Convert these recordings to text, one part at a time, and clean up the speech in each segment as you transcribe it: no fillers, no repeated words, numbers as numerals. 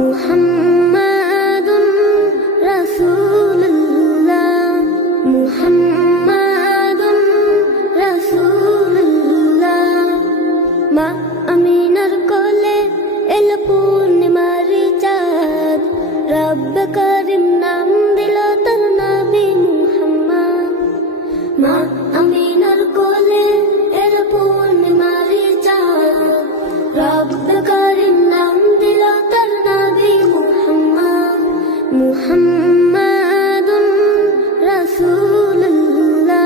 মুহাম্মাদুর রাসূলুল্লাহ মুহাম্মাদুর রাসূলুল্লাহ। মা আমিনার কোলে এল পূর্ণিমার চাঁদ, রব্বে কারিম নাম দিল তার নবী মুহাম্মদ। মা আমিনার কোলে এল পূর্ণিমার চাঁদ, রব্বে কারিম নাম দিল তার নবী মুহাম্মদ। মুহাম্মাদুর রাসূলুল্লাহ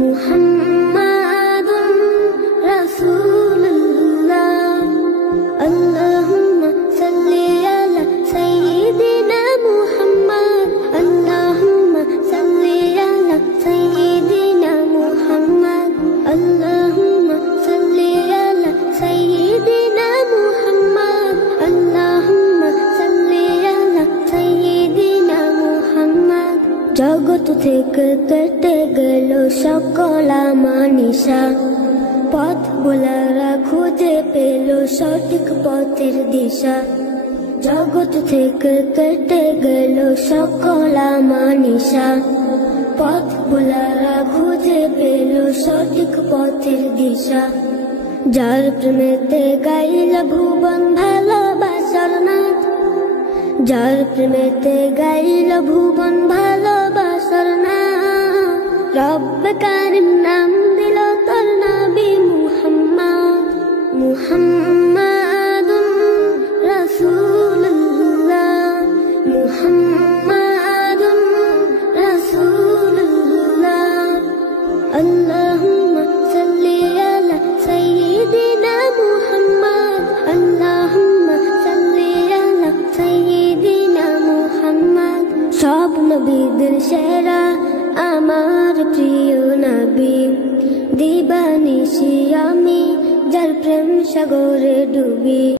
মুহাম্মাদুর রাসূলুল্লাহ। আল্লাহুম্মা সাল্লি আলা সাইয়্যিদিনা মুহাম্মদ, আল্লাহুম্মা সাল্লি আলা সাইয়্যিদিনা মুহাম্মদ, আল্লাহুম্মা সাল্লি আলা সাইয়্যিদিনা মুহাম্মদ, আল্লাহুম্মা সাল্লি আলা সাইয়্যিদিনা মুহাম্মদ। জগৎ থেকে কেটে গেল সকল আমানিশা, পথ ভোলারা খুঁজে পেল সঠিক পথের দিশা। জগৎ থেকে কেটে গেল সকল আমানিশা, পথ ভোলারা খুঁজে পেল সঠিক পথের দিশা। যার প্রেমেতে গাইল ভুবন ভালোবাসার নাচ, যার প্রেমেতে গাইল ভুবন ভালোবাসার নাচ, রব্বে কারিম নাম দিল তার নবী মুহাম্মদ। মুহাম্মাদুর রাসূলুল্লাহ মুহাম্মাদুর রাসূলুল্লাহ। আল্লাহুম্মা সাল্লি আলা সাইয়্যিদিনা মুহাম্মদ, আল্লাহুম্মা সাল্লি আলা সাইয়্যিদিনা মুহাম্মদ। সব নবীদের সেরা আমার প্রিয় নবী, দিবানিশি আমি যার প্রেম সাগরে ডুবি।